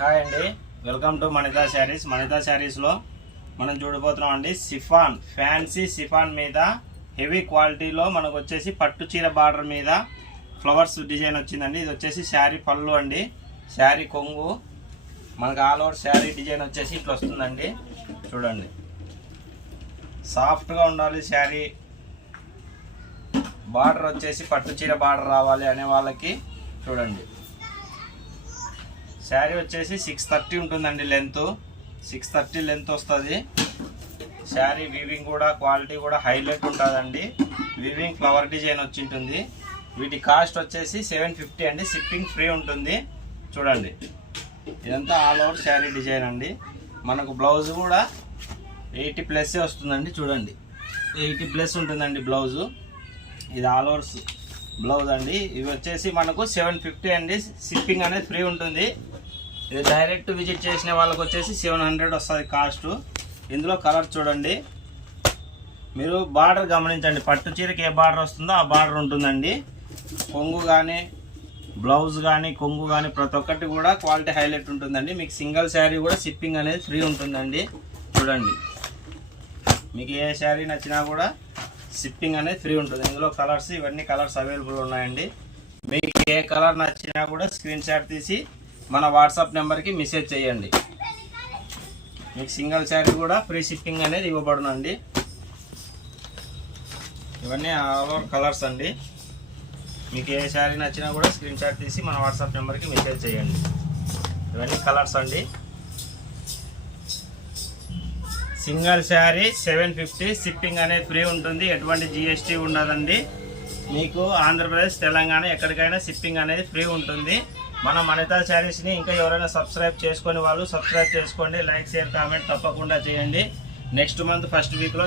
Hi అండి, welcome to మణితా saris. మణితా శారీస్లో మనం చూడబోతున్నాం అండి సిఫాన్, ఫ్యాన్సీ సిఫాన్ మీద హెవీ క్వాలిటీలో మనకు వచ్చేసి పట్టు చీర బార్డర్ మీద ఫ్లవర్స్ డిజైన్ వచ్చిందండి. ఇది వచ్చేసి శారీ పళ్ళు అండి, శారీ కొంగు. మనకు ఆల్ ఓవర్ శారీ డిజైన్ వచ్చేసి ఇట్లా వస్తుందండి. చూడండి, సాఫ్ట్గా ఉండాలి శారీ. బార్డర్ వచ్చేసి పట్టు చీర బార్డర్ రావాలి అనే వాళ్ళకి చూడండి. శారీ వచ్చేసి 630 ఉంటుందండి లెంత్, 630 లెంత్ వస్తుంది. శారీ వీవింగ్ కూడా క్వాలిటీ కూడా హైలైట్ ఉంటుందండి. వీవింగ్ ఫ్లవర్ డిజైన్ వచ్చి ఉంటుంది. వీటి కాస్ట్ వచ్చేసి 750 అండి, షిప్పింగ్ ఫ్రీ ఉంటుంది. చూడండి, ఇదంతా ఆల్ ఓవర్ శారీ డిజైన్ అండి. మనకు బ్లౌజ్ కూడా 80+ వస్తుందండి. చూడండి, 80+ ఉంటుందండి బ్లౌజు. ఇది ఆల్ ఓవర్స్ బ్లౌజ్ అండి. ఇవి వచ్చేసి మనకు 750 అండి, షిప్పింగ్ అనేది ఫ్రీ ఉంటుంది. ఇది డైరెక్ట్ విజిట్ చేసిన వాళ్ళకి వచ్చేసి 700 వస్తుంది కాస్ట్. ఇందులో కలర్ చూడండి, మీరు బార్డర్ గమనించండి. పట్టు చీరకి ఏ బార్డర్ వస్తుందో ఆ బార్డర్ ఉంటుందండి. కొంగు కానీ బ్లౌజ్ కానీ కొంగు కానీ ప్రతి ఒక్కటి కూడా క్వాలిటీ హైలైట్ ఉంటుందండి. మీకు సింగిల్ శారీ కూడా షిప్పింగ్ అనేది ఫ్రీ ఉంటుందండి. చూడండి, మీకు ఏ శారీ నచ్చినా కూడా షిప్పింగ్ అనేది ఫ్రీ ఉంటుంది. ఇందులో కలర్స్ ఇవన్నీ కలర్స్ అవైలబుల్ ఉన్నాయండి. మీకు ఏ కలర్ నచ్చినా కూడా స్క్రీన్ షాట్ తీసి మన వాట్సాప్ నెంబర్కి మెసేజ్ చేయండి. మీకు సింగిల్ శారీ కూడా ఫ్రీ షిప్పింగ్ అనేది ఇవ్వబడునండి. ఇవన్నీ ఆల్ ఓవర్ కలర్స్ అండి. మీకు ఏ శారీ నచ్చినా కూడా స్క్రీన్ షాట్ తీసి మన వాట్సాప్ నెంబర్కి మెసేజ్ చేయండి. ఇవన్నీ కలర్స్ అండి. సింగిల్ శారీ 750, షిప్పింగ్ అనేది ఫ్రీ ఉంటుంది. ఎటువంటి GST ఉండదండి. మీకు ఆంధ్రప్రదేశ్ తెలంగాణ ఎక్కడికైనా షిప్పింగ్ అనేది ఫ్రీ ఉంటుంది. మన మణితా శారీస్ని ఇంకా ఎవరైనా సబ్స్క్రైబ్ చేసుకొని వాళ్ళు సబ్స్క్రైబ్ చేసుకోండి. లైక్, షేర్, కామెంట్ తప్పకుండా చేయండి. నెక్స్ట్ మంత్ ఫస్ట్ వీక్లో